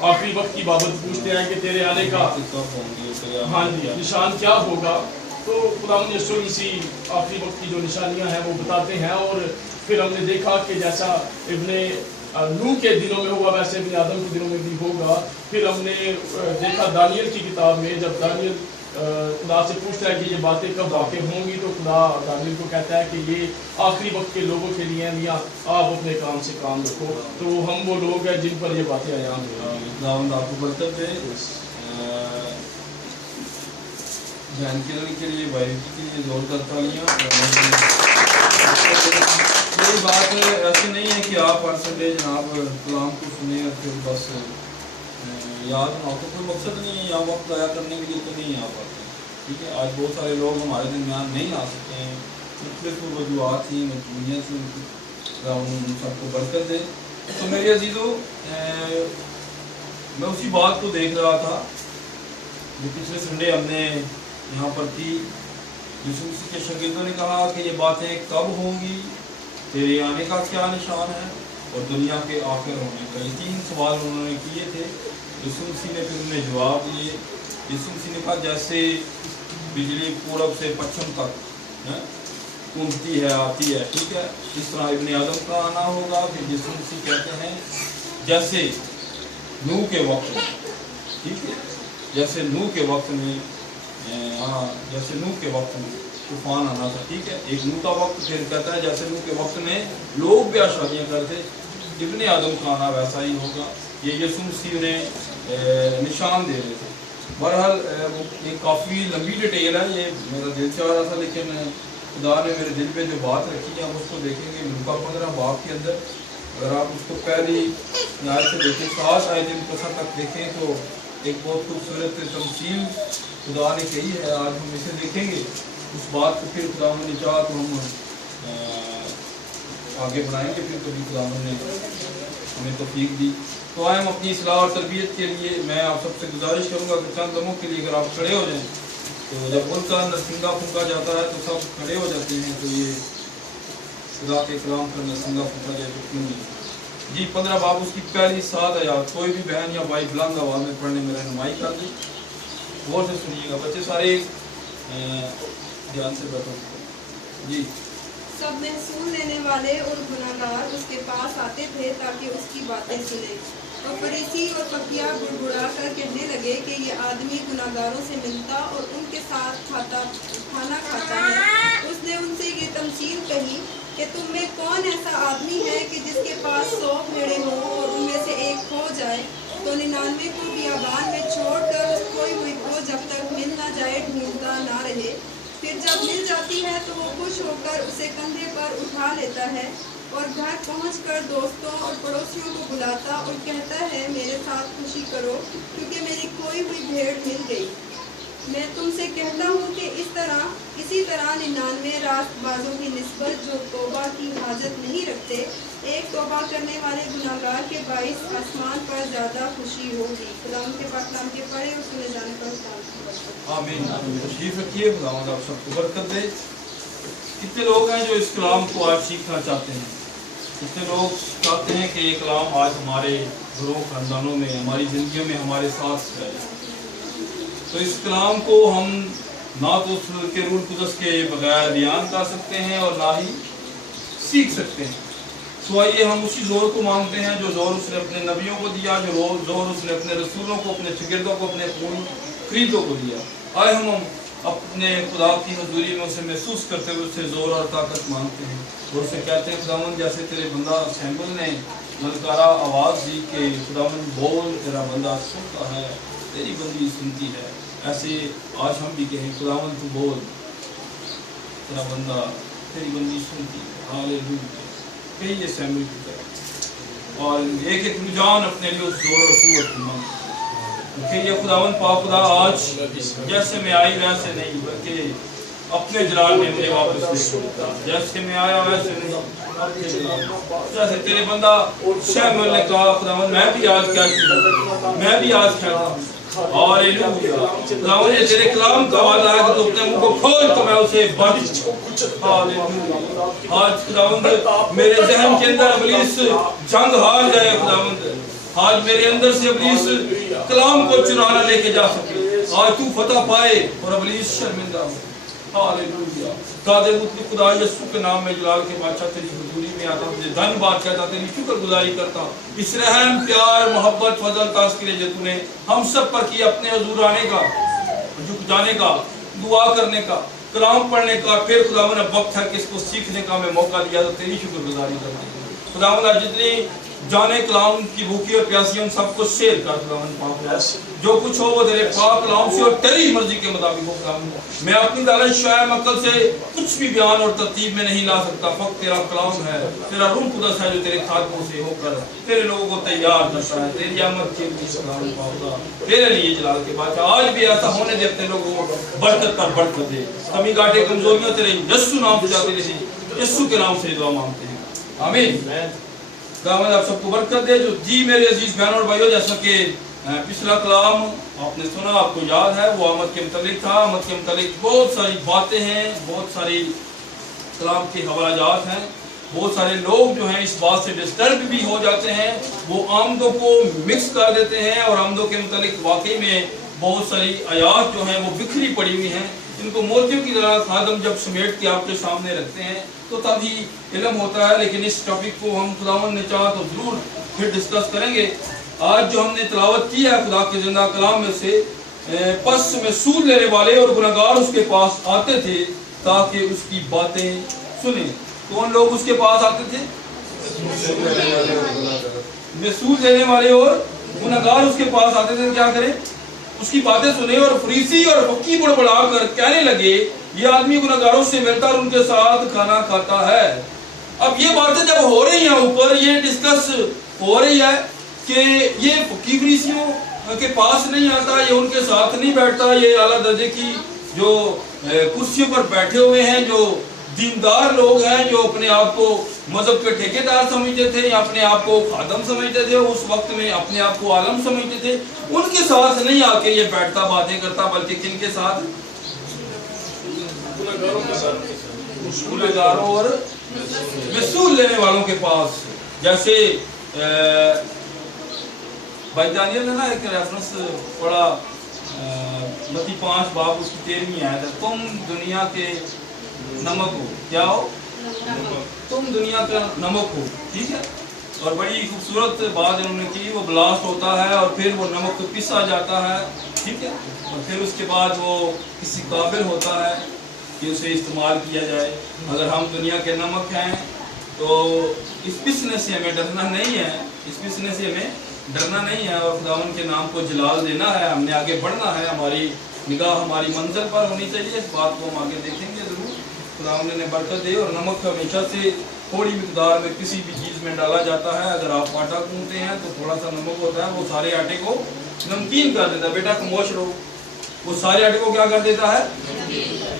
आखिरी वक्त की बाबत पूछते हैं कि तेरे आने का हाँ जी निशान क्या होगा। तो खुदावंद यीशु मसीह आखिरी वक्त की जो निशानियां हैं वो बताते हैं। और फिर हमने देखा कि जैसा इब्ने नूह के दिनों में हुआ वैसे इब्ने आदम के दिनों में भी होगा। फिर हमने देखा दानियल की किताब में जब दानियल खुदा से पूछता है कि ये बातें कब वाक़ई होंगी, तो खुदा दानियल को कहता है कि ये आखिरी वक्त के लोगों के लिए हैं, या आप अपने काम से काम रखो। तो हम वो लोग हैं जिन पर ये बातें आयाम हैं। आपको बरकत दे। बहन के लिए भाई के लिए जोरदार तालियां। ये बात ऐसी नहीं है कि आप हर संडे जनाब कलाम को सुने और फिर बस याद ना हो, तो कोई मकसद नहीं है यहाँ वक्त ज़ाया करने के लिए तो नहीं आ पाते। ठीक है, आज बहुत सारे लोग हमारे दरमियान नहीं आ सकते हैं, मुख्तलिफ वजूहत थी, मजबूरियाँ थी, उन सबको बरकत दे। तो मेरे अजीज़ों, मैं उसी बात को देख रहा था जो पिछले संडे हमने यहाँ पर थी। यीशु मसीह के शागिर्दों ने कहा कि ये बातें कब होंगी, तेरे आने का क्या निशान है और दुनिया के आखिर होने का। ये 3 सवाल उन्होंने किए थे। यीशु मसीह ने फिर उन्हें जवाब दिए। यीशु मसीह ने कहा जैसे बिजली पूरब से पश्चिम तक कूदती है आती है, ठीक है, इस तरह इब्ने आदम का आना होगा। फिर यीशु मसीह कहते हैं जैसे नूह के वक्त में, ठीक है, जैसे नूह के वक्त में, जैसे नूह के वक्त में तूफान आना था, ठीक है, एक नूह का वक्त। फिर कहता है जैसे नूह के वक्त में लोग ब्याह शादियाँ करते, इब्ने आदम का आना वैसा ही होगा। ये यीशु मसीह ने निशान दे रहे थे। बहरहाल ये काफ़ी लंबी डिटेल है, ये मेरा दिल चाह रहा था, लेकिन खुदा ने मेरे दिल पे जो बात रखी है हम उसको देखेंगे। लूका 15 बाब के अंदर अगर आप उसको पहली आयत से देखें, 7 आयत तक देखें तो एक बहुत खूबसूरत तमसील खुदा ने कही है। आज हम इसे देखेंगे, उस बात को फिर खुदा ने चाहा तो हम आगे बढ़ाएंगे। फिर कभी खुदा ने हमें तौफीक दी तो आए हम अपनी इस्लाह और तरबियत के लिए। मैं आप सबसे गुजारिश करूँगा कि चंद लम्हों के लिए अगर आप खड़े हो जाएं, तो जब उनका नरसिंगा फूंका जाता है तो सब खड़े हो जाते हैं। तो ये खुदा के कलाम का नरसिंगा फूंका जाए तो क्यों नहीं। जी 15 बाब उसकी पहली 7 आयत कोई भी बहन या भाई बुलंद आवाज़ में पढ़ने में रहनुमाई कर दी। गौर से सुनिएगा बच्चे सारे, ध्यान से बैठो जी। सब महसूल लेने वाले और गुनाहगार उसके पास आते थे ताकि उसकी बातें सुने। और फरीसी और फकीहा बुड़बुड़ा कर कहने लगे कि ये आदमी गुनाहगारों से मिलता और उनके साथ खाना खाता है। उसने उनसे ये तमसील कही कि तुम में कौन ऐसा आदमी है कि जिसके पास 100 भेड़ें हों और उनमें से एक खो जाए तो 99 को बियाबान में छोड़कर खोई हुई को जब तक मिल ना जाए ढूंढता ना रहे। फिर जब मिल जाती है तो वो खुश होकर उसे कंधे पर उठा लेता है और घर पहुंचकर दोस्तों और पड़ोसियों को बुलाता और कहता है मेरे साथ खुशी करो क्योंकि मेरी खोई हुई भेड़ मिल गई। मैं तुमसे कहता हूँ कि इसी तरह 99 रास्तबाजों की निस्बत जो तौबा की हाजत नहीं रखते, एक तौबा करने वाले गुनाहगार के बाइस आसमान पर ज़्यादा खुशी होगी। खुदा के पाक नाम के पढ़े और सुने जाने पर आमीन। तशरीफ रखिए, खुदा आप सबको बरकत दे। कितने लोग हैं जो इस कलाम को आज सीखना चाहते हैं? कितने लोग चाहते हैं कि ये कलाम आज हमारे घरों खानदानों में, हमारी ज़िंदगियों में हमारे साथ रहे? तो इस कलाम को हम ना तो उसके रूह कुदस के बगैर बयान कर सकते हैं और ना ही सीख सकते हैं। तो आइए हम उसी जोर को मांगते हैं जो जोर उसने अपने नबियों को दिया, जो जोर उसने अपने रसूलों को, अपने शागिर्दों को, अपने फरीदों को दिया। आए हम अपने खुदा की हजूरी में उसे महसूस करते हुए उससे जोर और ताकत मांगते हैं और उसे कहते हैं खुदावन जैसे तेरे बंदा सैमुअल ने ललकारा आवाज़ दी कि खुदावन बोल, तेरा बंदा सुनता है, तेरी बंदी सुनती है, ऐसे आज हम भी कहें खुदावन तू बोल, तेरा बंदा तेरी बंदी सुनती है। हालेलुया। कहिए सैमुअल की तरह और एक एक रुझान अपने लिए उस जोर और कुव्वत की मांग कहिए खुदावन पाक खुदा आज जैसे मैं आई वैसे नहीं बल्कि अपने जलाल में मुझे वापस ले, जैसे मैं आया वैसे नहीं अपने जलाल, जैसे तेरे बंदा शैमुएल ने कहा खुदावन मैं भी आज कहता हूँ और खुदावन ये तेरे कलाम का वादा है कि तू अपने मुंह को खोल तो मैं उसे बंद। हालेलुया। आज खुदावन मेरे ज़हन के अंदर इब्लीस जंग हार जाए खुदावन, آج میرے اندر سے ابلیس کلام کو چرانا لے کے جا سکے، آج تو فتح پائے اور ابلیس شرمندہ ہو۔ ہاللویا۔ قادر مطلق خدا یسوع کے نام میں جلال کے بادشاہ تیری حضوری میں آتا، تجھے دھن بات کہتا، تیری شکر گزاری کرتا اس رحم، پیار، محبت، فضل، تذکرے جو تو نے ہم سب پر کی، اپنے حضور آنے کا، جھک جانے کا، دعا کرنے کا، کلام پڑھنے کا، پھر خداوند اب وقت ہے کہ اس کو سیکھنے کا ہمیں موقع دیا تو تیری شکر گزاری کرتے ہیں خداوند۔ جتنی جانے کلام کی بھوکی اور پیاسی ان سب کو شیئر کر خداوند پاک، جو کچھ ہو وہ تیرے پاک کلام سے اور تیری مرضی کے مطابق ہو خداوند۔ میں اپنی دانش شاید عقل سے کچھ بھی بیان اور ترتیب میں نہیں لا سکتا، فقط تیرا کلام ہے، تیرا روح قدس ہے جو تیرے خادموں سے ہو کر تیرے لوگوں کو تیار کرتا ہے، تیری آمد کے لیے خداوند پاک تیرے لیے جلال کے بادشاہ آج بھی ایسا ہونے دے، اپنے لوگوں کو برکت پر برکت دے، کمی گاٹے کمزوریاں تیرے یسوع نام سے چاہتے ہیں، یسوع کے نام سے دعا مانگتے ہیں، آمین۔ خداوند آپ سب کو برکت دے۔ جو جی میرے عزیز بہنوں اور بھائیوں، جیسا کہ پچھلا کلام آپ نے سنا، آپ کو یاد ہے، وہ آمد کے متعلق تھا۔ آمد کے متعلق بہت ساری باتیں ہیں، بہت ساری کلام کے حوالہ جات ہیں، بہت سارے لوگ جو ہیں اس بات سے ڈسٹرب بھی ہو جاتے ہیں، وہ آمدوں کو مکس کر دیتے ہیں، اور آمدوں کے متعلق واقعی میں بہت ساری آیات جو ہیں وہ بکھری پڑی ہوئی ہیں، ان کو موتیوں کی طرح خادم جب سمیٹ کے آپ کے سامنے رکھتے ہیں تو تب ہی علم ہوتا ہے۔ لیکن اس ٹاپک کو ہم خداوند نے چاہا تو ضرور پھر ڈسکس کریں گے۔ آج جو ہم نے تلاوت کی ہے خدا کے زندہ کلام میں سے، پس میں سود لینے والے اور گنہگار اس کے پاس آتے تھے تاکہ اس کی باتیں سنیں۔ کون لوگ اس کے پاس آتے تھے؟ میں سود لینے والے اور گنہگار اس کے پاس آتے تھے، کیا کریں؟ اس کی باتیں سنے، اور فریسی اور فقی بڑبڑا کر کہنے لگے یہ آدمی گنہگاروں سے ملتا اور ان کے ساتھ کھانا کھاتا ہے۔ اب یہ باتیں جب ہو رہی ہیں اوپر، یہ ڈسکس ہو رہی ہے کہ یہ فقی فریسیوں کے پاس نہیں آتا، یہ ان کے ساتھ نہیں بیٹھتا، یہ اعلیٰ درجے کی جو کرسیوں پر بیٹھے ہوئے ہیں، جو دیندار لوگ ہیں، جو اپنے آپ کو مذہب کے ٹھیکیدار سمجھتے تھے یا اپنے آپ کو خادم سمجھتے تھے، اس وقت میں اپنے آپ کو عالم سمجھتے تھے، ان کے ساتھ نہیں آ کے یہ بیٹھتا باتیں کرتا، بلکہ کن کے ساتھ؟ گنہگاروں اور وصول لینے والوں کے پاس۔ جیسے بھائی دانیل نے نا ایک ریفرنس پڑھا، متی 5 باب اس کی 13ویں آیت ہے، تم دنیا کے نمک ہو۔ کیا ہو؟ تم دنیا کا نمک ہو، ٹھیک ہے۔ اور بڑی خوبصورت بات انہوں نے کی، وہ بلاسٹ ہوتا ہے اور پھر وہ نمک پسا جاتا ہے، ٹھیک ہے، اور پھر اس کے بعد وہ کسی قابل ہوتا ہے کہ اسے استعمال کیا جائے۔ اگر ہم دنیا کے نمک ہیں تو اس پسنے سے ہمیں ڈرنا نہیں ہے، اس پسنے سے ہمیں ڈرنا نہیں ہے، اور خداوند کے نام کو جلال دینا ہے، ہم نے آگے بڑھنا ہے، ہماری نگاہ ہماری منزل پر ہونی چاہیے۔ اس بات کو ہم آگے دیکھیں گے ضرور، خداوند نے برکت دے۔ اور نمک ہمیشہ سے تھوڑی مقدار میں کسی بھی چیز میں ڈالا جاتا ہے۔ اگر آپ آٹا گوندتے ہیں تو تھوڑا سا نمک ہوتا ہے، وہ سارے آٹے کو نمکین کر دیتا ہے۔ بیٹا خاموش رہو، وہ سارے آٹے کو کیا کر دیتا ہے؟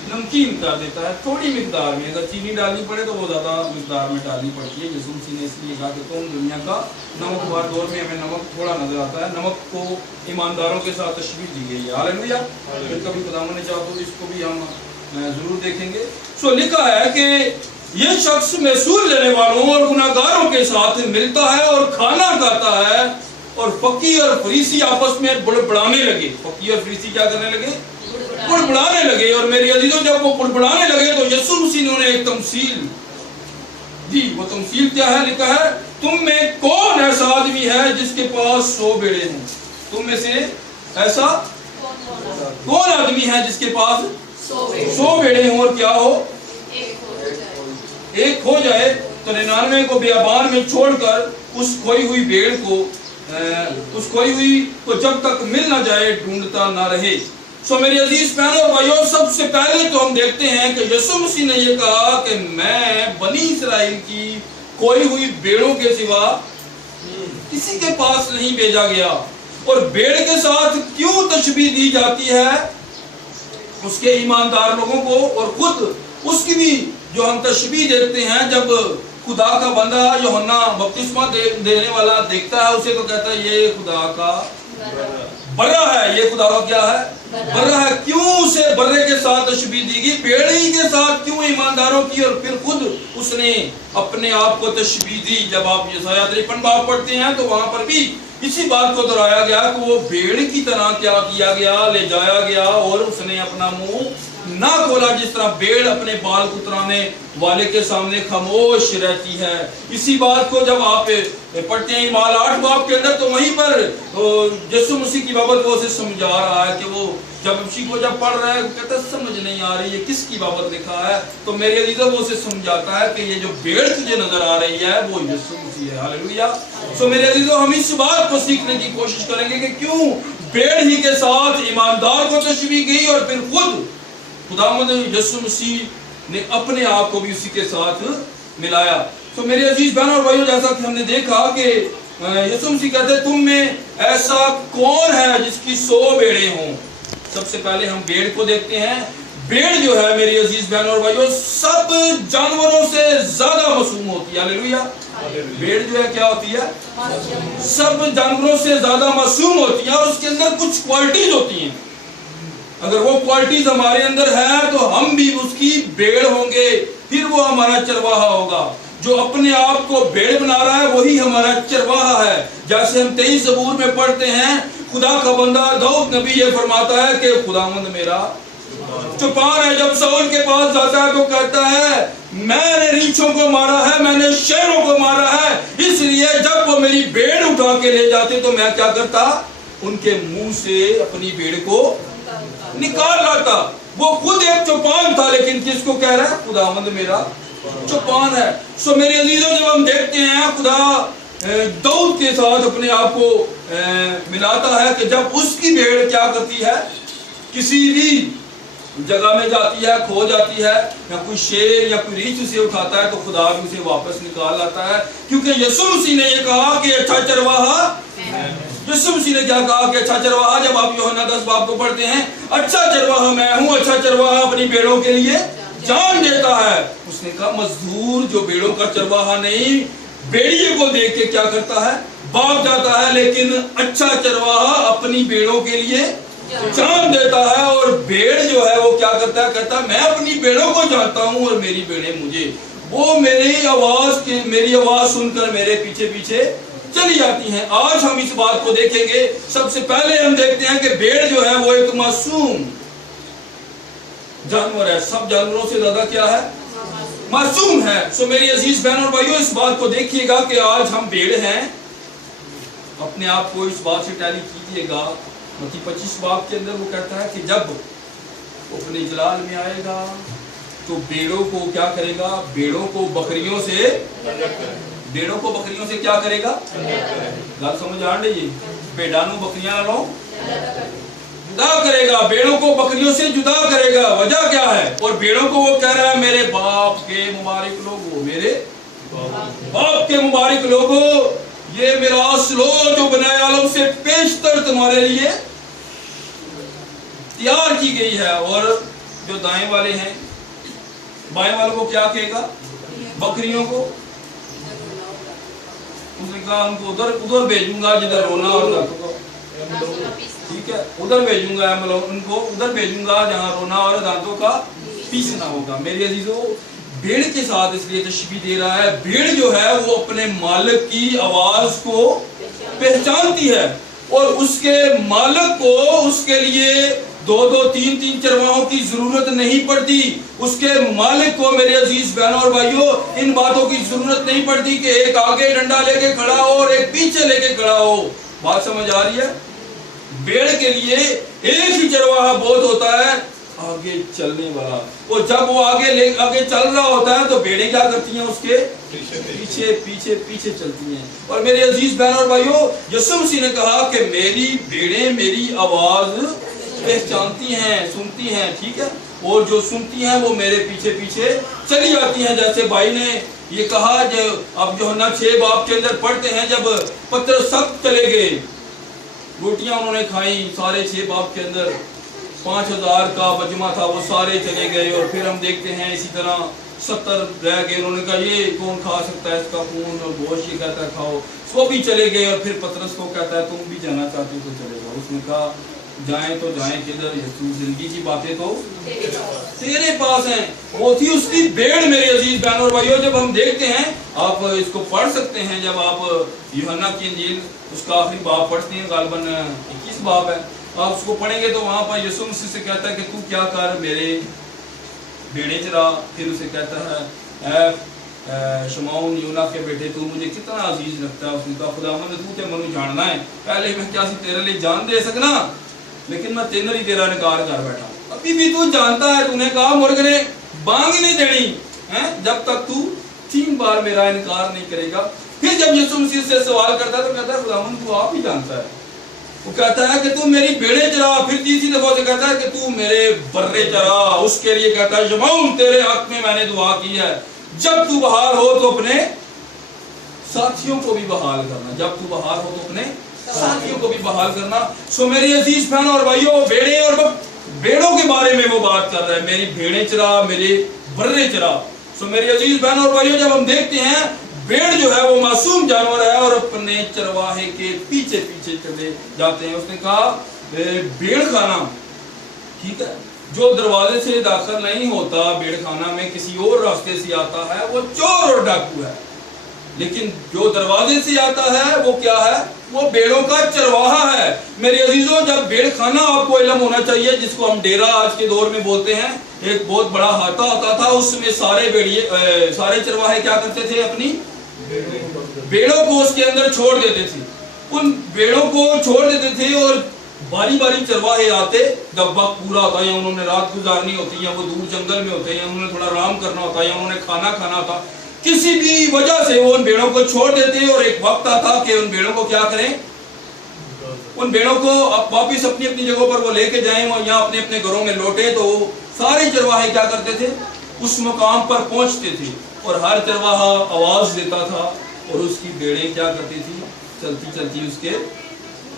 نمکین کر دیتا ہے، تھوڑی مقدار میں۔ اگر چینی ڈالنی پڑے تو وہ زیادہ مقدار میں ڈالنی پڑتی ہے۔ یسوع مسیح نے اس لیے کہا کہ تم دنیا کا نمک، ہر دور میں ہمیں نمک تھوڑا نظر آتا ہے، نمک کو ایمانداروں کے ساتھ تشبیہ دی گئی ہے۔ ہاللیلویا۔ پھر کبھی خداوند نے چاہا تو اس کو بھی ہم ضرور دیکھیں گے۔ سو لکھا ہے کہ یہ شخص محصول لینے والوں اور گنہگاروں کے ساتھ ملتا ہے اور کھانا کھاتا ہے، اور فقی اور فریسی آپس میں بڑبڑانے لگے۔ فقی اور فریسی کیا کرنے لگے؟ بڑبڑانے لگے۔ اور میری عزیزوں، جب وہ بڑبڑانے لگے تو یسوع مسیح نے انہیں ایک تمثیل دی۔ وہ تمثیل کیا ہے؟ لکھا ہے تم میں کون ایسا آدمی ہے جس کے پاس 100 بیڑے ہوں؟ تم میں سے ایسا کون آدمی ہے جس کے پاس 100 بیڑے ہوں اور کیا ہو؟ ایک ہو جائے تو 99 کو بیابان میں چھوڑ کر اس کھوئی ہوئی بھیڑ کو، اس کھوئی ہوئی کو جب تک مل نہ جائے ڈھونڈتا نہ رہے۔ سو میری عزیز بہنوں اور بھائیوں، سب سے پہلے تو ہم دیکھتے ہیں کہ یسوع مسیح نے یہ کہا کہ میں بنی اسرائیل کی کھوئی ہوئی بھیڑوں کے سوا کسی کے پاس نہیں بھیجا گیا۔ اور بھیڑ کے ساتھ کیوں تشبیہ دی جاتی ہے؟ اس کے ایماندار لوگوں کو، اور خود اس کی بھی جو ہم تشبیہ دیکھتے ہیں، جب خدا کا بندہ یوحنا بپتسمہ دینے والا دیکھتا ہے اسے تو کہتا ہے یہ خدا کا برا ہے، یہ خدا کا کیا ہے؟ बर्रा है, क्यों उसे बर्रे के साथ तशबीह दी गई, भेड़ी के साथ क्यों ईमानदारों की, और फिर खुद उसने अपने आप को तशबीह दी। जब आप यशायाह 53 बाब पढ़ते हैं तो वहां पर भी इसी बात को दोहराया गया कि वो भेड़ की तरह क्या किया गया, ले जाया गया और उसने अपना मुंह ना खोला, जिस तरह भेड़ अपने बाल कुतराने वाले के सामने खामोश रहती है। इसी बात को जब आप पढ़ते हैं इमाल 8 बाब के अंदर, तो वहीं पर यीशु मसीह की बाबत वो उसे समझा रहा है कि वो जब उसी को जब पढ़ रहा है कहता समझ नहीं आ रही है किसकी बाबत लिखा है, तो मेरे अजीजों वो उसे समझाता है कि ये जो भेड़ तुझे नजर आ रही है वो यीशु मसीह है। हालेलुया। सो मेरे अजीजों, हम इस बात को सीखने की कोशिश करेंगे कि क्यों भेड़ ही के साथ ईमानदार को तशबीह की और फिर खुद खुदावंद यीशु मसीह ने अपने आप को भी उसी के साथ मिलाया। तो मेरे अजीज बहनों और भाइयों, जैसा कि हमने देखा कि यीशु मसीह कहते हैं तुम में ऐसा कौन है जिसकी 100 भेड़ें हों। सबसे पहले हम भेड़ को देखते हैं। भेड़ जो है मेरी अजीज बहनों और भाइयों, सब जानवरों से ज्यादा मासूम होती है। हालेलुया। भेड़ जो है क्या होती है, सब जानवरों से ज्यादा मासूम होती है और उसके अंदर कुछ क्वालिटीज होती हैं। अगर वो क्वालिटीज हमारे अंदर है तो हम भी उसकी भेड़ होंगे, फिर वो हमारा चरवाहा होगा। जो अपने आप को भेड़ बना रहा है वही हमारा चरवाहा है। जैसे हम 23 ज़बूर में पढ़ते हैं, खुदा का बंदा दाऊद नबी ये फरमाता है कि खुदावंद मेरा चौपान है। जब शाऊल के पास जाता है तो कहता है मैंने रीछों को मारा है, मैंने शेरों को मारा है, इसलिए जब वो मेरी भेड़ उठा के ले जाते तो मैं क्या करता, उनके मुंह से अपनी भेड़ को निकाल लाता। वो खुद एक चौपान था, लेकिन किसको कह रहा है, खुदावंद मेरा चौपान है। सो मेरे अजीजों, जब हम देखते हैं खुदा दाऊद के साथ अपने आप को मिलाता है कि जब उसकी भेड़ क्या करती है, किसी भी जगह में जाती है, खो जाती है, या कोई शेर या कोई रीछ उसे उठाता है तो खुदा भी उसे वापस निकाल लाता है। क्योंकि यीशु मसीह ने ये कहा कि अच्छा चरवाहा, यीशु मसीह ने क्या कहा कि अच्छा चरवाहा, जब आप यूहन्ना 10 बाब को पढ़ते हैं, अच्छा चरवाहा मैं हूं, अच्छा चरवाहा अपनी भेड़ों के लिए जान देता है। उसने कहा मजदूर जो भेड़ों का चरवाहा नहीं, भेड़िए को देख के क्या करता है, भाग जाता है, लेकिन अच्छा चरवाहा अपनी भेड़ों के लिए जान देता है। और भेड़ जो है वो क्या करता है, कहता है मैं अपनी भेड़ों को जानता हूं और मेरी भेड़ें मुझे, वो मेरी आवाज सुनकर मेरे पीछे पीछे चली जाती हैं। आज हम इस बात को देखेंगे। सबसे पहले हम देखते हैं कि भेड़ जो है वो एक मासूम जानवर है। सब जानवरों से ज्यादा क्या है, मासूम है। सो मेरी अजीज बहनों और भाइयों, इस बात को देखिएगा कि आज हम भेड़ हैं। अपने आप को इस बात से टैली कीजिएगा। मत्ती 25 बाब के अंदर वो कहता है कि जब वो अपने जलाल में आएगा तो भेड़ों को क्या करेगा, भेड़ों को बकरियों से क्या करेगा, गल समझ आ रही है, भेड़ा नू बकरियां लो जुदा करेगा, भेड़ों को बकरियों से जुदा करेगा। वजह क्या है, और भेड़ों को वो कह रहा है मेरे बाप के मुबारक लोगो, मेरे बाप के मुबारक लोगो, ये मिरास लो जो बनाए आलम से पेशतर तुम्हारे लिए तैयार की गई है। और जो दाएं वाले हैं, बाएं वालों को क्या कहेगा, बकरियों को। उसने कहा उनको उधर भेजूंगा जिधर रोना और दांतों, ठीक है, उधर भेजूंगा, मतलब उनको उधर भेजूंगा जहां रोना और दांतों का पीसना होगा। मेरे अजीजों, भेड़ के साथ इसलिए तशबीह दे रहा है, भेड़ जो है वो अपने मालिक की आवाज को पहचानती है और उसके मालिक को उसके लिए 2-2, 3-3 चरवाहों की जरूरत नहीं पड़ती। उसके मालिक को मेरे अजीज बहनों और भाइयों इन बातों की जरूरत नहीं पड़ती कि एक आगे डंडा लेके खड़ा हो और एक पीछे लेके खड़ा हो। बात समझ आ रही है। भेड़ के लिए एक ही चरवाहा बहुत होता है, आगे चलने वाला। और जब वो आगे चल रहा होता है तो भेड़ें क्या करती हैं, उसके पीछे चलती हैं। और मेरे अजीज बहनों और भाइयों, यीशु मसीह ने कहा कि मेरी भेड़ें मेरी आवाज पहचानती हैं, सुनती हैं, ठीक है, और जो सुनती हैं वो मेरे पीछे पीछे चली जाती हैं। जैसे भाई ने ये कहा, जो अब यूहन्ना 6 बाब के अंदर पढ़ते हैं, जब पतरस सब चले गए, रोटियां उन्होंने खाई, सारे 6 बाब के अंदर 5000 का मजमा था, वो सारे चले गए। और फिर हम देखते हैं इसी तरह 70 रह गए। उन्होंने कहा ये कौन खा सकता है, इसका खून और गोश्त, ये कहता है खाओ, वो भी चले गए। और फिर पतरस को कहता है तुम भी जाना चाहते हो तो चले जाओ। उसने कहा जाएं तो जाएं किधर, यीशु जिंदगी की बातें तो तेरे पास हैं। वो थी उसकी भेड़ मेरे अजीज बहनों और भाइयों। जब हम देखते हैं, आप इसको पढ़ सकते हैं, जब आप यूहन्ना की इंजील उसका आखिरी बाब पढ़ते हैं, गालबन 21 बाब है, आप उसको पढ़ेंगे तो वहां पर यीशु मसीह से कहता है कि तू क्या कर, मेरे भेड़े चरा। फिर उसे कहता है शमौन यूना के बेटे तू मुझे कितना अजीज लगता है। उसने कहा खुदावंद तू ते मनु जानना है, पहले मैं क्या सी तेरे लिए जान दे सकना, लेकिन मैं तेन ही तेरा इनकार कर बैठा। अभी भी तू जानता है, तूने कहा मुर्ग ने बांग ही नहीं देनी है जब तक तू 3 बार मेरा इनकार नहीं करेगा। फिर जब यीशु मसीह से सवाल करता है तो कहता है खुदावंद तू आप ही जानता है। वो कहता है कि तू मेरी भेड़े चरा। फिर तीसरी दफा से कहता है कि तू मेरे बर्रे चरा। उसके लिए कहता है शमौन तेरे हक में मैंने दुआ की है, जब तू बाहर हो तो अपने साथियों को भी बहाल करना, जब तू बाहर हो तो अपने साथियों को भी बहाल करना। सो मेरी अजीज बहनों और भाइयों, भेड़े और भेड़ों के बारे में वो बात कर रहा है, मेरी भेड़े चरा, मेरे बर्रे चरा। सो मेरी अजीज बहनों और भाइयों, जब हम देखते हैं भेड़ जो है वो मासूम जानवर है और अपने चरवाहे के पीछे पीछे चले जाते हैं। उसने कहा भेड़ खाना, ठीक है, जो दरवाजे से दाखिल नहीं होता भेड़ खाना में, किसी और रास्ते से आता है, वो चोर और डाकू है। लेकिन जो दरवाजे से आता है वो क्या है, वो भेड़ों का चरवाहा है। मेरे अजीजों, जब भेड़ खाना आपको इल्म होना चाहिए, जिसको हम डेरा आज के दौर में बोलते हैं, एक बहुत बड़ा हाथा होता था, उसमें सारे चरवाहे क्या करते थे, अपनी भेड़ों को उसके अंदर छोड़ देते थे। उन भेड़ों को छोड़ देते थे और बारी बारी चरवाहे आते, जब वक्त पूरा होता है, उन्होंने रात गुजारनी होती है, वो दूर जंगल में होते हैं, उन्होंने थोड़ा आराम करना होता है, उन्होंने खाना खाना था, किसी भी वजह से वो उन भेड़ों को छोड़ देते और एक वक्त आता कि उन भेड़ों को क्या करें, उन भेड़ों को अब वापिस अपनी अपनी जगहों पर वो लेके जाएं, वो यहाँ अपने अपने घरों में लौटे। तो सारे चरवाहे क्या करते थे, उस मुकाम पर पहुंचते थे और हर चरवाहा आवाज देता था और उसकी भेड़ें क्या करती थी, चलती चलती उसके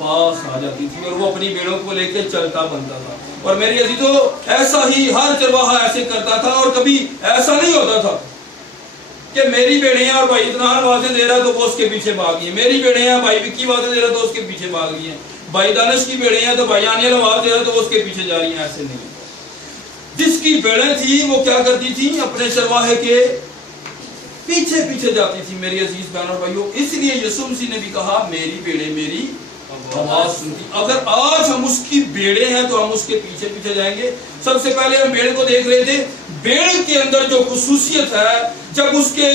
पास आ जाती थी और वो अपनी भेड़ों को लेके चलता बनता था। और मेरी अजीजों, ऐसा ही हर चरवाहा ऐसे करता था और कभी ऐसा नहीं होता था कि मेरी भेड़ियां और भाई इतना आवाजें दे रहा तो वो उसके पीछे भाग गई है, मेरी भेड़ियां भाई विक्की आवाजें दे रहा तो उसके पीछे भाग गई है, भाई दानिश की भेड़ियां तो भाई आनियल आवाज दे रहा तो वो उसके पीछे जा रही हैं। ऐसे नहीं, जिसकी भेड़ें थी वो क्या करती थी, अपने चरवाहे के पीछे पीछे जाती थी। मेरी अजीज बहनों और भाइयों, इसलिए यीशु मसीह ने भी कहा मेरी भेड़ें मेरी आवाज सुनती। अगर आज हम उसकी भेड़े हैं तो हम उसके पीछे पीछे जाएंगे। सबसे पहले हम भेड़ को देख रहे थे, भेड़ के अंदर जो खुसूसियत है, जब उसके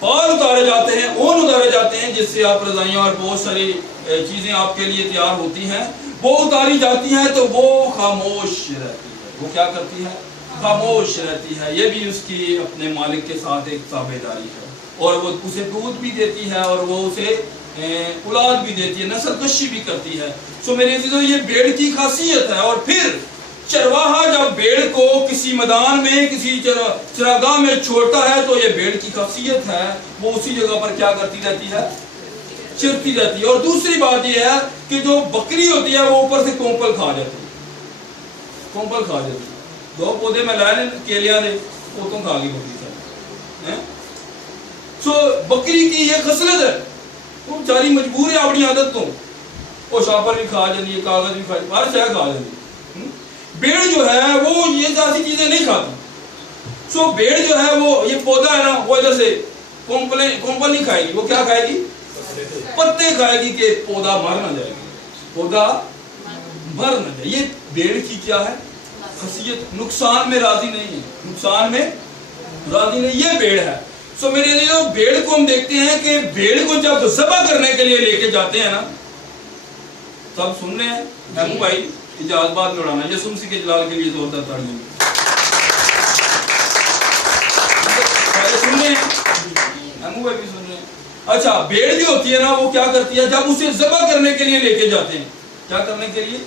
बाल उतारे जाते हैं, ऊन उतारे जाते हैं, जिससे आप रजाइयां और बहुत सारी चीजें आपके लिए तैयार होती हैं, वो उतारी जाती हैं तो वो खामोश रहती है। वो क्या करती है, खामोश रहती है। ये भी उसकी अपने मालिक के साथ एक ताबेदारी है और वो उसे दूध भी देती है और वो उसे औलाद भी देती है, नस्ल कशी भी करती है। सो मेरे अजीजों, ये भेड़ की खासियत है। और फिर चरवाहा जब भेड़ को किसी मैदान में, किसी चरागाह में छोड़ता है तो ये भेड़ की खासियत है, वो उसी जगह पर क्या करती रहती है, चिरती रहती है। और दूसरी बात यह है कि जो बकरी होती है वो ऊपर से कोंपल खा जाती है, कोंपल खा जाती है। 2 पौधे में लाए केलिया ने, वो तो खा गई बकरी सब। सो बकरी की ये खसलत है, वो बेचारी मजबूर है अपनी आदत तो, वो शापर भी खा जाती है, कागज भी खा, हर शय खा जाती है। भेड़ जो है वो ये जैसी चीजें नहीं खाती। सो भेड़ जो है वो ये पौधा है ना, वो इधर से कोंपल नहीं खाएगी, वो क्या खाएगी, पत्ते खाएगी कि पौधा मर ना जाएगी, पौधा मर ना जाए। ये भेड़ की क्या है खासियत, नुकसान में राजी नहीं है, नुकसान में राजी नहीं, ये भेड़ है। सो मेरे लिए भेड़ को हम देखते हैं कि भेड़ को जब ज़बह करने के लिए लेके जाते हैं ना, सब सुन रहे हैं भाई, इजाज़त बाद में उड़ाना, यीशु मसीह के जलाल के लिए जोरदार तालियां सुन रहे हैं, भाई भी सुन रहे हैं। अच्छा, भेड़ जो होती है ना वो क्या करती है, जब उसे ज़बह करने के लिए लेके जाते हैं, क्या करने के लिए,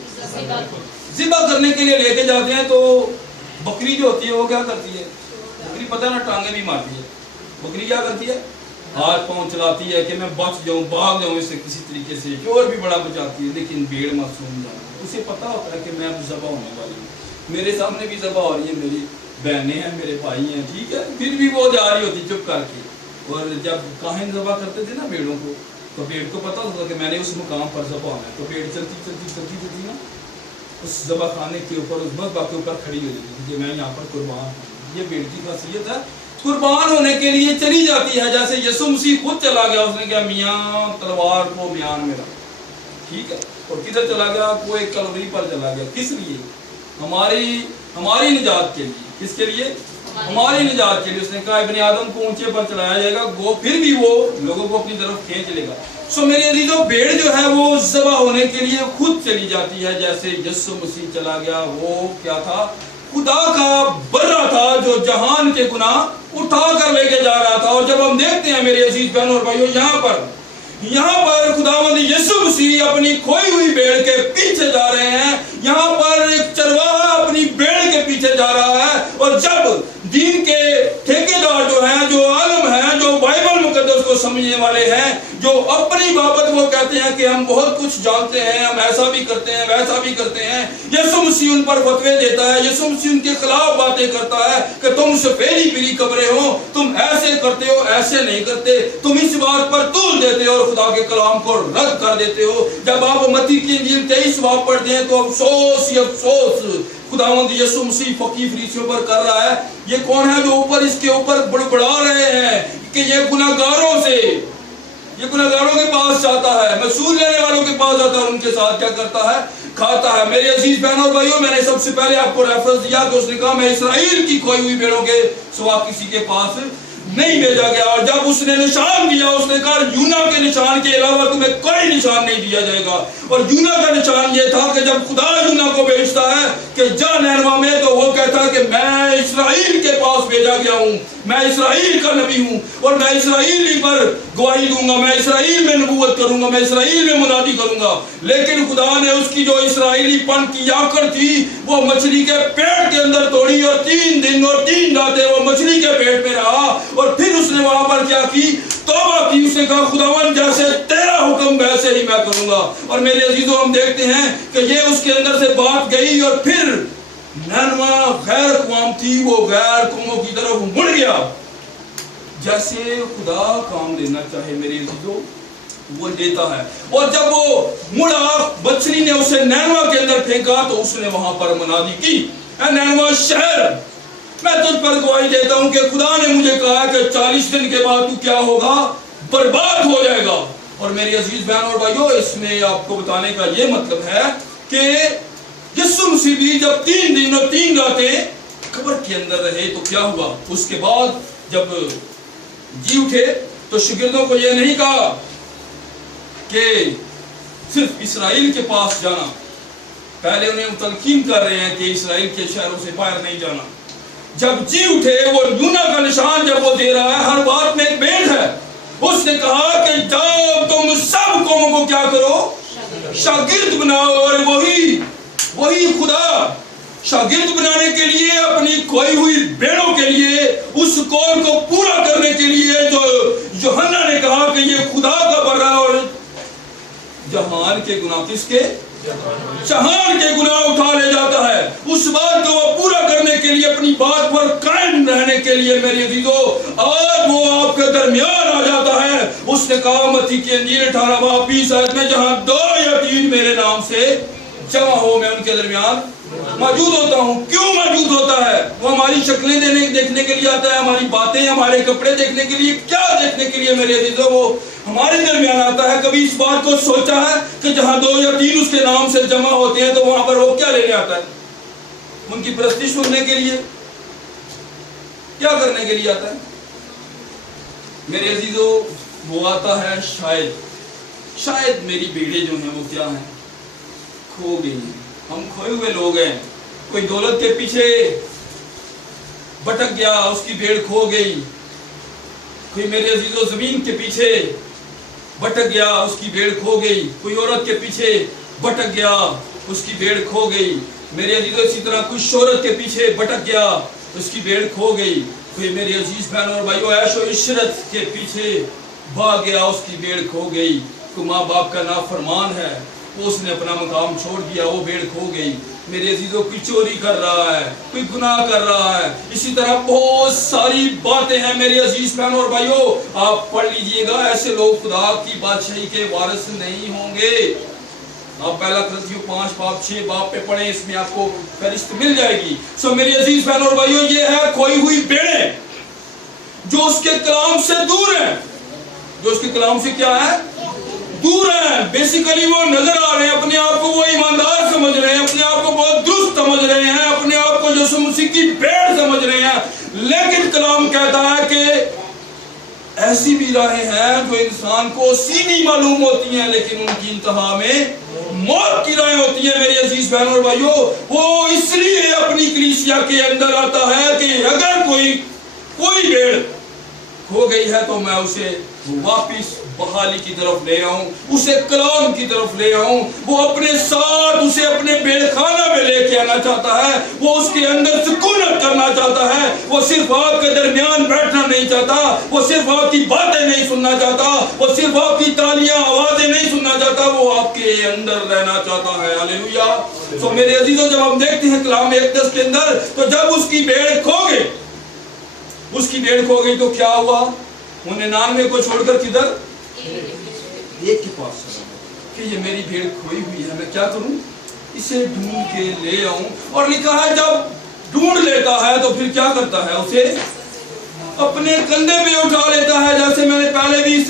ज़बह करने के लिए लेके जाते हैं, तो बकरी जो होती है वो क्या करती है, बकरी पता ना टांगे भी मारती है। बकरी क्या करती है, हाथ पांव चलाती है कि मैं बच जाऊं, भाग जाऊं इससे किसी तरीके से, चोर भी बड़ा बचाती है। लेकिन भेड़ मासूम जानवर, उसे पता होता है कि मैं अब ज़बह होने वाली हूँ, मेरे सामने भी ज़बह हो रही है, मेरी बहनें हैं, मेरे भाई हैं, ठीक है, फिर भी वो जा रही होती चुप करके। और जब काहिन ज़बह करते थे ना भेड़ों को, तो भेड़ को पता होता कि मैंने उस मुकाम पर ज़बह होना है, तो भेड़ चलती चलती चलती चलती ना उस ज़बह खाने के ऊपर, उस मज़बह के ऊपर खड़ी हो जाती थी कि मैं यहाँ पर कुर्बान हूँ। ये बेटी की खासियत है, कुर्बान होने के लिए चली जाती है। जैसे यीशु मसीह खुद चला गया, उसने कहा मियाँ तलवार को म्यान में रख, ठीक है, और किधर चला गया? वो एक कलवरी पर चला गया। किस लिए? हमारी निजात के लिए। किसके लिए? हमारी निजात के लिए। उसने कहा इब्ने आदम को ऊंचे पर चलाया जाएगा, वो फिर भी वो लोगों को अपनी तरफ खींच लेगा। सो मेरे अजीजों, भेड़ जो है वो ज़बह होने के लिए खुद चली जाती है। जैसे यीशु मसीह चला गया, वो क्या था? खुदा का बर्रा था जो जहान के गुनाह उठा कर लेके जा रहा था। और जब हम देखते हैं मेरे अजीज बहनों और भाइयों, यहाँ पर खुदावंद यीशु मसीह अपनी खोई हुई भेड़ के पीछे जा रहे हैं। यहाँ पर एक चरवाहा अपनी भेड़ के पीछे जा रहा है। और जब दीन के ठेकेदार जो हैं, जो आलम हैं, जो बाइबल मुकद्दस को समझने वाले हैं, जो अपनी बाबत वो कहते हैं कि हम बहुत कुछ जानते हैं, हम ऐसा भी करते हैं, वैसा भी करते हैं, यीशु मसीह उन पर फतवे देता है। यीशु मसीह उनके खिलाफ बातें करता है कि तुम सफेदी पीली कब्रें हो, तुम ऐसे करते हो, ऐसे नहीं करते, तुम इस बात पर तूल देते हो और खुदा के कलाम को रद्द कर देते हो। जब आप मत्ती की इंजील 23 बाब पढ़ते हैं तो अफसोस ही अफसोस खुदावंद यीशु मसीह फकीर फरीसियों पर कर रहा है। ये कौन है जो ऊपर इसके ऊपर बड़बड़ा रहे हैं कि ये गुनाहगारों के पास जाता है, महसूल लेने वालों के पास जाता है, उनके साथ क्या करता है? खाता है। मेरे अजीज बहनों और भाइयों, मैंने सबसे पहले आपको रेफरेंस दिया कि उसने कहा मैं इस्राएल की खोई हुई भेड़ों के सिवा किसी के पास नहीं भेजा गया। और जब उसने निशान दिया, उसने कहा यूना के निशान के अलावा तुम्हें कोई निशान नहीं दिया जाएगा। और यूना का निशान ये था कि जब खुदा यूना को भेजता है कि जा नैनवा में, तो वो कहता है कि मैं इस्राएल के पास भेजा गया हूँ, मैं इस्राएल का नबी हूँ और मैं इस्राएली पर गवाही दूंगा, मैं इस्राएल में नबूवत करूंगा, मैं इस्राएल में मुनादी करूंगा। लेकिन खुदा ने उसकी जो इस्राएलीपन की आकड़ थी वो मछली के पेट के अंदर तोड़ी और 3 दिन और 3 रातें वो मछली के पेट में रहा। और फिर उसने वहां पर क्या की? तौबा की। उसने कहा खुदावन जैसे तेरा हुक्म वैसे ही मैं करूंगा। और मेरे अजीजों, हम देखते हैं कि ये उसके अंदर से बात गई और फिर नैनवा गैर कौम थी, वो गैर कौमों की तरफ मुड़ गया। जैसे खुदा काम देना चाहे मेरे अजीजों, वो देता है। और जब वो मुड़ा, मछली ने उसे नैनवा के अंदर फेंका तो उसने वहां पर मुनादी की, नैनवा शहर, मैं तुझ पर गवाही देता हूं कि खुदा ने मुझे कहा कि 40 दिन के बाद तू क्या होगा? बर्बाद हो जाएगा। और मेरी अजीज बहन और भाइयों, इसमें आपको बताने का ये मतलब है कि यीशु मसीह भी जब 3 दिन और 3 रातें कब्र के अंदर रहे तो क्या हुआ? उसके बाद जब जी उठे तो शागिर्दों को यह नहीं कहा कि सिर्फ इस्राएल के पास जाना, पहले उन्हें तलकीन कर रहे हैं कि इस्राएल के शहरों से बाहर नहीं जाना। जब जी उठे, वो यूना का निशान जब वो दे रहा है, हर बात में एक भेद है। उसने कहा कि जब तुम सब कौमों को क्या करो? शागिर्द बनाओ। और वही खुदा शागिर्द बनाने के लिए, अपनी खोई हुई भेड़ों के लिए, उस कौल को पूरा करने के लिए जो यूहन्ना ने कहा कि ये खुदा का बर्रा और जहान के गुनाह, किसके? जहान के गुनाह उठा ले जाता है। उस बात को वो पूरा करने के लिए, अपनी बात पर कायम रहने के लिए मेरे अजीजों, आज वो आपके दरमियान आ जाता है। उसने कहा मत्ती की इंजील 18 बाब 20 आयत में, जहां 2 या 3 मेरे नाम से जमा हो, मैं उनके दरमियान मौजूद होता हूँ। क्यों मौजूद होता है? वो हमारी शक्लें देखने के लिए आता है, हमारी बातें, हमारे कपड़े देखने के लिए, क्या देखने के लिए मेरे अजीजों? वो हमारे दरमियान आता है। कभी इस बात को सोचा है कि जहां 2 या 3 उसके नाम से जमा होते हैं तो वहां पर वो क्या लेने आता है? उनकी प्रस्तिश सुनने के लिए, क्या करने के लिए आता है? मेरे अजीजों, वो आता है शायद मेरी भेड़ें जो हैं वो क्या हैं? खो गई हैं। हम खोए हुए लोग हैं। कोई दौलत के पीछे भटक गया, उसकी भेड़ खो गई। कोई मेरे अजीजों जमीन के पीछे भटक गया, उसकी भेड़ खो गई। कोई औरत के पीछे भटक गया, उसकी भेड़ खो गई। मेरे अजीजों, इसी तरह कोई शोहरत के पीछे भटक गया, उसकी भेड़ खो गई। कोई मेरे अजीज बहनों और भाइयों ऐशो इशरत के पीछे भाग गया, उसकी भेड़ खो गई। कोई माँ बाप का नाफरमान है, उसने अपना मकाम छोड़ दिया, वो भेड़ खो गई। मेरे अजीजों, कोई चोरी कर रहा है, कोई गुनाह कर रहा है, इसी तरह बहुत सारी बातें हैं मेरे अजीज बहनों और भाइयों। आप पढ़ लीजिएगा, ऐसे लोग खुदा की बादशाही के वारिस नहीं होंगे। آپ پہلا کرنتھیوں 5:6 پہ پڑھیں، اس میں آپ کو فہرست مل جائے گی۔ سو میری عزیز بہنوں اور بھائیوں، یہ ہے کھوئی ہوئی بھیڑیں جو اس کے کلام سے دور ہیں، جو اس کے کلام سے کیا ہے؟ دور ہیں۔ بیسیکلی وہ نظر آ رہے ہیں، اپنے آپ کو وہ ایماندار سمجھ رہے ہیں، اپنے آپ کو بہت درست سمجھ رہے ہیں، اپنے آپ کو یسوع مسیح کی بھیڑ سمجھ رہے ہیں، لیکن کلام کہتا ہے کہ ایسی بھی راہیں ہیں جو انسان کو سیدھی معلوم ہوتی ہیں، لیکن ان کی انتہا میں موت کی راہیں ہوتی ہیں۔ میری عزیز بہنوں اور بھائیوں، وہ اس لیے اپنی کلیسیا کے اندر آتا ہے کہ اگر کوئی بھیڑ کھو گئی ہے تو میں اسے واپس بحالی کی طرف لے آؤں، اسے کلام کی طرف لے آؤں۔ وہ اپنے ساتھ اسے اپنے بھیڑ خانہ میں لے کے آنا چاہتا ہے، وہ اس کے اندر سکونت کرنا چاہتا ہے، وہ صرف آپ کے درمیان بیٹھنا نہیں چاہتا، وہ صرف آپ کی باتیں نہیں سننا چاہتا، وہ صرف آپ کی تالیاں آوازیں نہیں سننا چاہتا، وہ آپ کے اندر رہنا چاہتا ہے۔ ہاللیلویا۔ تو میرے عزیزوں، جب ہم دیکھتے ہیں کلام 1:10 کے اندر، تو جب اس کی بھیڑ کھو گئی تو کیا ہوا؟ وہ 99 کو چھوڑ کر کدھر؟ ایک کے پاس چلا کہ یہ میری بھیڑ کھوئی ہوئی ہے، میں کیا کروں؟ اسے ڈھونڈ کے لے آؤں۔ اور لکھا ہے جب ڈھونڈ لیتا ہے تو پھر کیا کرتا ہے؟ اسے اپنے کندھے پہ اٹھا لیتا ہے۔ جیسے میں نے پہلے بھی اس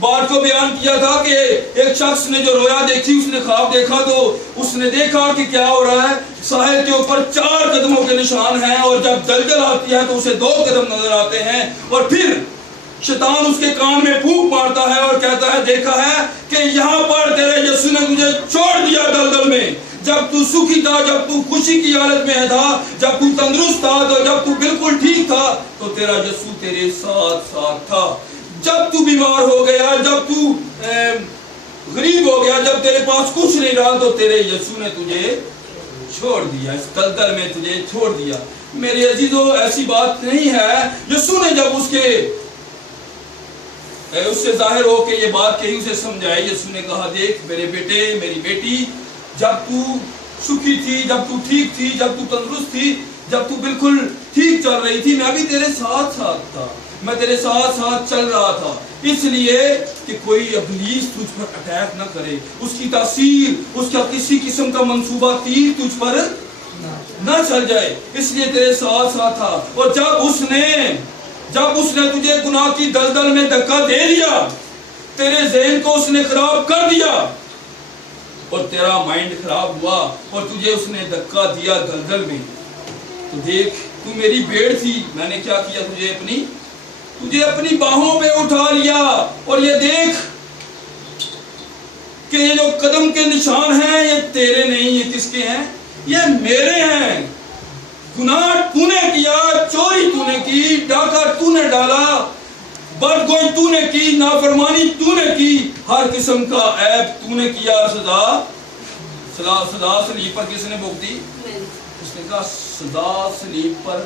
بات کو بیان کیا تھا کہ ایک شخص نے جو رویا دیکھی، اس نے خواب دیکھا تو اس نے دیکھا کہ کیا ہو رہا ہے، ساحل کے اوپر 4 قدموں کے نشان ہیں، اور جب دلدل آتی ہے تو اسے 2 قدم نظر آتے ہیں، اور پھر شیطان اس کے کان میں پھونک مارتا ہے اور کہتا ہے دیکھا ہے کہ یہاں پر تیرے یسوع نے تجھے چھوڑ دیا دلدل میں، جب تو سکھی تھا، جب تو خوشی کی حالت میں تھا، جب تو تندرست تھا، تو جب تو بالکل ٹھیک تھا تو تیرا یسوع تیرے ساتھ تھا۔ جب تو بیمار ہو گیا، جب تو غریب ہو گیا، جب تیرے پاس کچھ نہیں رہا، تو تیرے یسوع نے تجھے چھوڑ دیا، اس دلدل میں تجھے چھوڑ دیا۔ میرے عزیزو، ایسی بات نہیں ہے۔ یسوع نے جب اس سے ظاہر ہو کے یہ بات کہی، اسے سمجھائی، یسوع نے کہا دیکھ میرے بیٹے، میری بیٹی، جب تو سکھی تھی، جب تو ٹھیک تھی، جب تو تندرست تھی، جب تو بالکل ٹھیک چل رہی تھی، میں بھی تیرے ساتھ تھا، میں تیرے ساتھ چل رہا تھا، اس لیے کہ کوئی ابلیس تجھ پر اٹیک نہ کرے، اس کی تاثیر، اس کا کسی قسم کا منصوبہ تیر تجھ پر نہ چل جائے، اس لیے تیرے ساتھ تھا۔ اور جب اس نے تجھے گناہ کی دلدل میں دھکا دے دیا، تیرے ذہن کو اس نے خراب کر دیا اور تیرا مائنڈ خراب ہوا اور تجھے اس نے دھکا دیا دلدل میں، تو دیکھ تو میری بھیڑ تھی، میں نے کیا کیا؟ تجھے اپنی باہوں پہ اٹھا لیا، اور یہ دیکھ کہ یہ جو قدم کے نشان ہیں یہ تیرے نہیں، یہ کس کے ہیں؟ یہ میرے ہیں۔ گناہ تو نے کیا، چوری تو نے کی، ڈاکہ تو نے ڈالا، بدگوئی تو نے کی، نافرمانی تو نے کی، ہر قسم کا عیب تو نے کیا۔ سزا صلیب پر کس نے بھگتی؟ اس نے کہا سزا صلیب پر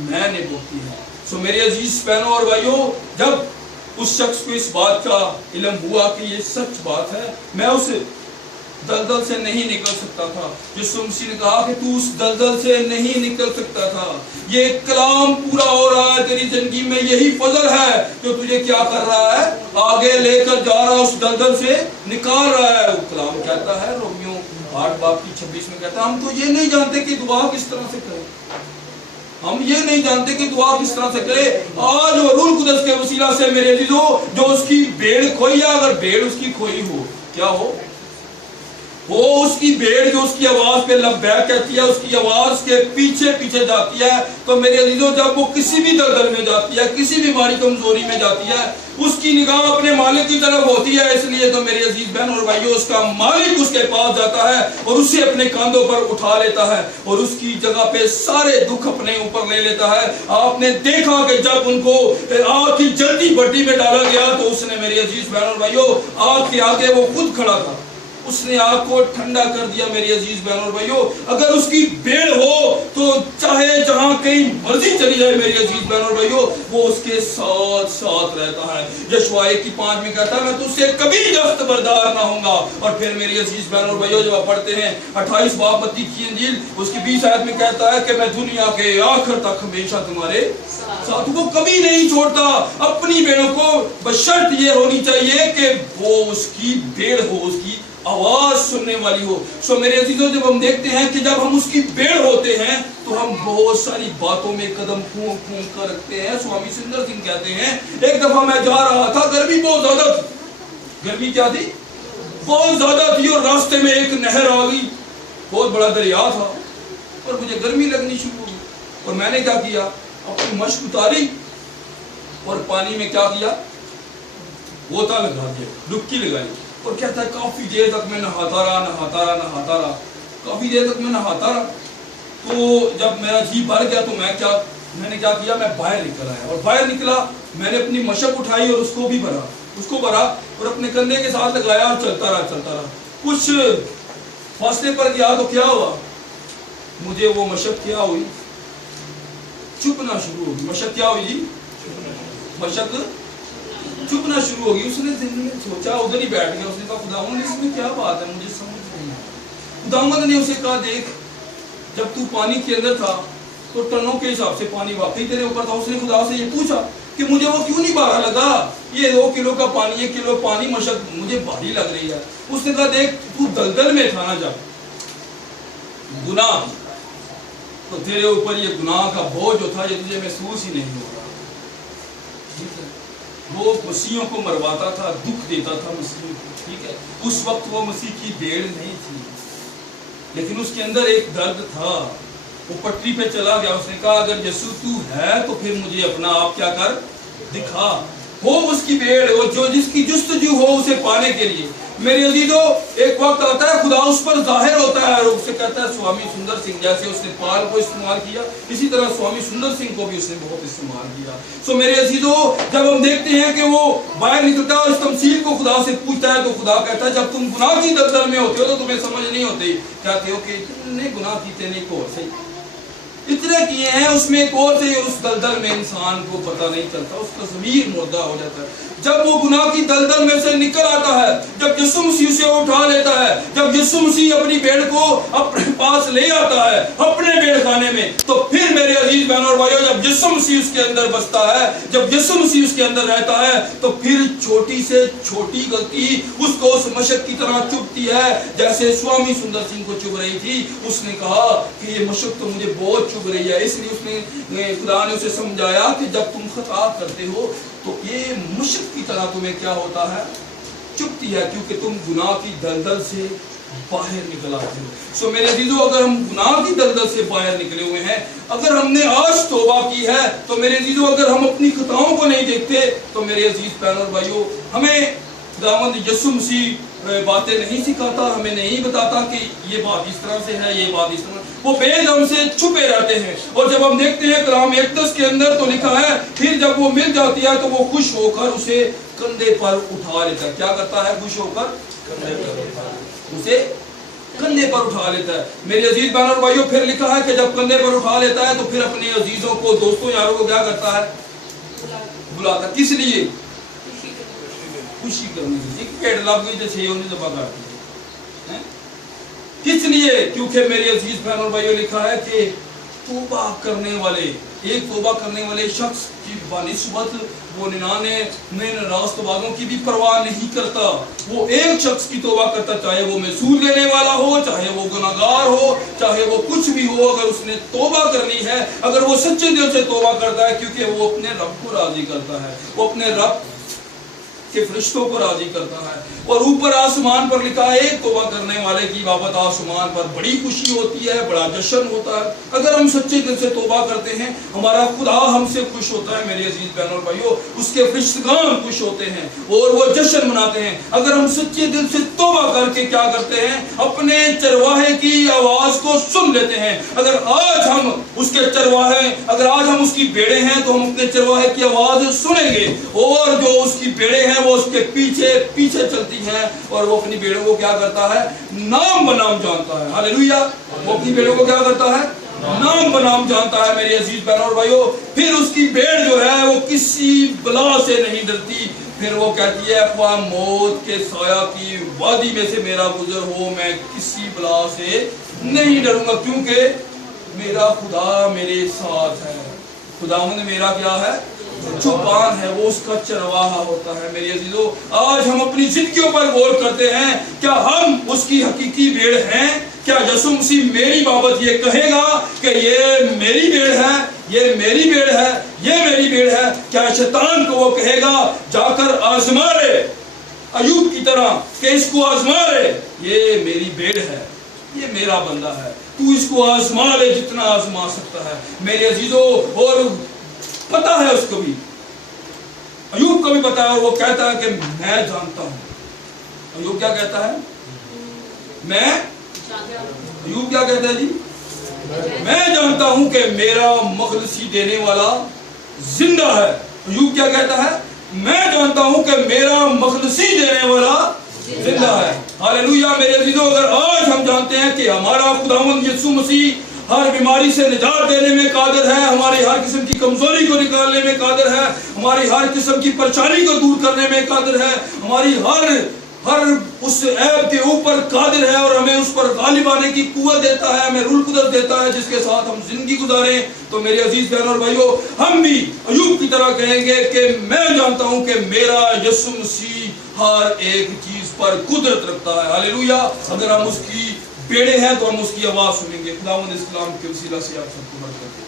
میں نے بھگتی ہے۔ سو میرے عزیز بہنوں اور بھائیوں، جب اس شخص کو اس بات کا علم ہوا کہ یہ سچ بات ہے، میں اس دلدل سے نہیں نکل سکتا تھا، یسوع مسیح نے کہا کہ تو اس دلدل سے نہیں نکل سکتا تھا، یہ کلام پورا ہو رہا ہے تیری زندگی میں، یہی فضل ہے جو تجھے کیا کر رہا ہے؟ آگے لے کر جا رہا ہے، اس دلدل سے نکال رہا ہے۔ وہ کلام کہتا ہے رومیو 8:26 میں کہتا ہے ہم تو یہ نہیں جانتے کہ دعا کس طرح سے کریں، ہم یہ نہیں جانتے کہ دعا کس طرح سے کرے۔ آج وہ روح القدس کے وسیلہ سے میرے عزیزو، جو اس کی بھیڑ کھوئی ہے، اگر بھیڑ اس کی کھوئی ہو، کیا ہو؟ وہ اس کی بھیڑ جو اس کی آواز پہ لبیک کہتی ہے، اس کی آواز کے پیچھے پیچھے جاتی ہے، تو میرے عزیزو جب وہ کسی بھی دلدل میں جاتی ہے، کسی بھی بیماری کمزوری میں جاتی ہے، اس کی نگاہ اپنے مالک کی طرف ہوتی ہے۔ اس لیے تو میرے عزیز بہن اور بھائیو، اس کا مالک اس کے پاس جاتا ہے اور اسے اپنے کاندھوں پر اٹھا لیتا ہے اور اس کی جگہ پہ سارے دکھ اپنے اوپر لے لیتا ہے۔ آپ نے دیکھا کہ جب ان کو آگ کی جلدی بٹی میں ڈالا گیا تو اس نے میرے عزیز بہن اور بھائیو آگ کے آگے وہ خود کھڑا تھا، اس نے آگ کو ٹھنڈا کر دیا۔ میری عزیز بہن اور بھائیو، اگر اس کی بھیڑ ہو تو چاہے جہاں کہیں مرضی چلی جائے، میری عزیز بہن اور بھائیو وہ اس کے ساتھ رہتا ہے۔ یشوع 1:5 میں کہتا ہے میں تجھ سے کبھی دستبردار نہ ہوں گا۔ اور پھر میری عزیز بہن اور بھائیو جب آپ پڑھتے ہیں 28 باب متی کی انجیل، اس کی 20 آیت میں کہتا ہے کہ میں دنیا کے آخر تک ہمیشہ تمہارے ساتھ، وہ کبھی نہیں چھوڑتا اپنی بھیڑوں کو، بشرط یہ ہونی چاہیے کہ وہ اس کی بھیڑ ہو، اس کی आवाज सुनने वाली हो। सो मेरे अजीजों, जब हम देखते हैं कि जब हम उसकी भेड़ होते हैं तो हम बहुत सारी बातों में कदम फूंक फूंक कर रखते हैं। स्वामी सुंदर सिंह कहते हैं, एक दफा मैं जा रहा था, गर्मी बहुत ज्यादा थी। गर्मी क्या थी? बहुत ज्यादा थी। और रास्ते में एक नहर आ गई, बहुत बड़ा दरिया था, और मुझे गर्मी लगनी शुरू हो गई। और मैंने क्या किया, अपनी मश्क उतारी और पानी में क्या किया, गोता लगा दिया, डुबकी लगाई। और कहता है काफी देर तक मैं नहाता रहा। काफी देर तक मैं नहाता रहा। तो जब मेरा जी भर गया तो मैंने क्या किया, मैं बाहर निकल आया। और बाहर निकला, मैंने अपनी मशक उठाई और उसको भरा और अपने कंधे के साथ लगाया और चलता रहा। कुछ फासले पर गया तो क्या हुआ, मुझे वो मशक क्या हुई, चुभना शुरू होगी। मशक क्या हुई जी? मशक चुभना शुरू होगी। उसने दिन में सोचा, उधर ही बैठ गया। उसने कहा, खुदावंद इसमें क्या बात है, मुझे समझ नहीं है। खुदावंद ने उसे कहा, देख, जब तू पानी के अंदर था तो टनों के हिसाब से पानी वाकई तेरे ऊपर था। उसने खुदा से ये पूछा कि मुझे वो क्यों नहीं भारा लगा, ये 2 किलो का पानी, 1 किलो पानी मशक मुझे भारी लग रही है। उसने कहा, देख, तू दलदल में था ना जब गुनाह, तो तेरे ऊपर ये गुनाह का बोझ जो था, ये तुझे महसूस ही नहीं हो रहा। ठीक है, वो मसीहों को मरवाता था, दुख देता था मसीहों को। ठीक है, उस वक्त वो मसीह की भेड़ नहीं थी, लेकिन उसके अंदर एक दर्द था। वो पटरी पे चला गया। उसने कहा, अगर यीशु तू है तो फिर मुझे अपना आप क्या कर दिखा। हो उसकी भेड़, वो जो जिसकी जुस्तजू हो उसे पाने के लिए। मेरे अजीजों, एक वक्त आता है खुदा उस पर जाहिर होता है और उससे कहता है, स्वामी सुंदर सिंह जैसे उसने पाल को इस्तेमाल किया, इसी तरह स्वामी सुंदर सिंह को भी उसने बहुत इस्तेमाल किया। सो मेरे अजीजों, जब हम देखते हैं कि वो बाहर निकलता है और इस तमसील को खुदा से पूछता है, तो खुदा कहता है, जब तुम गुनाह की दलदल में होते हो तो तुम्हें समझ नहीं होती। कहते हो कि इतने गुनाह कीते नहीं को से इतने किए हैं, उसमें एक और से, उस दलदल में इंसान को पता नहीं चलता, उसका ज़मीर मुर्दा हो जाता है। जब वो गुनाह की दलदल में से निकल आता है, जब यीशु मसीह उसे उठा लेता है, जब यीशु मसीह अपनी भेड़ को अपने पास ले आता है, अपने भेड़ खाने में, तो फिर मेरे अजीज बहनों और भाइयों, जब यीशु मसीह उसके अंदर बसता है, जब यीशु मसीह उसके अंदर रहता है, तो फिर छोटी से छोटी गलती उसको उस मशक की तरह चुभती है, जैसे स्वामी सुंदर सिंह को चुभ रही थी। उसने कहा कि ये मशक तो मुझे बहुत चुभ रही है। इसलिए उसने, खुदा ने उसे समझाया कि जब तुम खता करते हो तो ये मुश्क की तरह तुम्हें क्या होता है, चुभती है, क्योंकि तुम गुनाह की दलदल से बाहर निकल आते हो। सो मेरे अजीजों, अगर हम गुनाह की दलदल से बाहर निकले हुए हैं, अगर हमने आज तौबा की है, तो मेरे अजीजों, अगर हम अपनी खताओं को नहीं देखते, तो मेरे अजीज बहनों और भाइयों, हमें खुदावंद यीशु मसीह बातें नहीं सिखाता, हमें नहीं बताता कि ये बात इस तरह से है, ये बात इस तरह, वो बेज हमसे छुपे रहते हैं। और जब हम देखते हैं कलाम 1:10 के अंदर तो लिखा है, फिर जब वो मिल जाती है तो वो खुश होकर उसे कंधे पर उठा लेता है। क्या करता है? खुश होकर उसे कंधे पर उठा लेता है। मेरे अजीज बहनों और भाइयों, फिर लिखा है कि जब कंधे पर उठा लेता है तो फिर अपने अजीजों को, दोस्तों, यारों को क्या करता है? बुलाता। किस लिए? खुशी करने के लिए। पेड़ लग गई जैसे उन्हें दबा काट है। किस लिए? क्योंकि मेरे अजीज बहनों और भाइयों, लिखा है कि तौबा करने वाले, एक तौबा करने वाले शख्स की बानिस्बत वो 99 रास्तबाजों की भी परवाह नहीं करता। वो एक शख्स की तौबा करता, चाहे वो महसूल लेने वाला हो, चाहे वो गुनाहगार हो, चाहे वो कुछ भी हो। अगर उसने तौबा करनी है, अगर वो सच्चे दिल से तौबा करता है, क्योंकि वो अपने रब को राजी करता है, वो अपने रब के फरिश्तों को राजी करता है। और ऊपर आसमान पर लिखा है, एक तौबा करने वाले की बाबत आसमान पर बड़ी खुशी होती है, बड़ा जश्न होता है। अगर हम सच्चे दिल से तौबा करते हैं, हमारा खुदा हमसे खुश होता है। मेरे अजीज बहनों और भाइयों, उसके फरिश्तगान खुश होते हैं और वो जश्न मनाते हैं। अगर हम सच्चे दिल से तौबा करके क्या करते हैं? अपने चरवाहे की आवाज को सुन लेते हैं। अगर आज हम उसके चरवाहे, अगर आज हम उसकी भेड़े हैं, तो हम अपने चरवाहे की आवाज सुनेंगे, और जो उसकी भेड़े हैं वो उसके पीछे पीछे चलती हैं, और वो अपनी भेड़ों को क्या करता है? नाम बनाम जानता है। हालेलुया। वो अपनी भेड़ों को क्या करता है? नाम बनाम जानता है। मेरे अजीज बहनों और भाइयों, फिर उसकी भेड़ जो है वो किसी बला से नहीं डरती। फिर वो कहती है, अफ़वाह मौत के साया की वादी में से मेरा गुजर हो, मैं किसी बला से नहीं डरूंगा, क्योंकि मेरा खुदा मेरे साथ है। खुदावंद मेरा क्या है? चुपान है, वो उसका चरवाहा होता है। मेरे अजीजों, आज हम अपनी जिंदगियों पर गौर करते हैं, क्या हम उसकी हकीकी भेड़ हैं? क्या यीशु मसीह मेरी बाबत ये कहेगा कि ये मेरी भेड़ है, ये मेरी भेड़ है, ये मेरी भेड़ है? क्या शैतान को वो कहेगा जाकर आजमा ले, अयूब की तरह, कि इसको आजमा ले, ये मेरी भेड़ है, ये मेरा बंदा है, तू इसको आजमा ले जितना आजमा सकता है। मेरे अजीजों, और पता है उसको भी, अयूब को भी पता है, और वो कहता है कि मैं जानता हूं। अयूब क्या कहता है? अयूब क्या कहता है जी? मैं जानता हूं कि मेरा मखलसी देने वाला जिंदा है। अयूब क्या कहता है? मैं जानता हूं कि मेरा मखलसी देने वाला जिंदा है। हालेलुया। मेरे अजीजों, अगर आज हम जानते हैं कि हमारा खुदावंद यीशु मसीह हर बीमारी से निजात देने में कादिर है, हमारी हर किस्म की कमजोरी को निकालने में कादिर है, हमारी हर किस्म की परेशानी को दूर करने में कादिर है, हमारी हर उस ऐब के ऊपर कादिर है, और हमें उस पर गालिब आने की कुव्वत देता है, हमें रूह कुदरत देता है, जिसके साथ हम जिंदगी गुजारें। तो मेरे अजीज बहनों और भाइयों, हम भी अयूब की तरह कहेंगे कि मैं जानता हूं कि मेरा यीशु मसीह हर एक चीज पर कुदरत रखता है। हालेलुया। अगर हम उसकी बेड़े हैं तो हम उसकी आवाज सुनेंगे। खुदावंद इस कलाम के वसीला से आप सबको बरकत दे।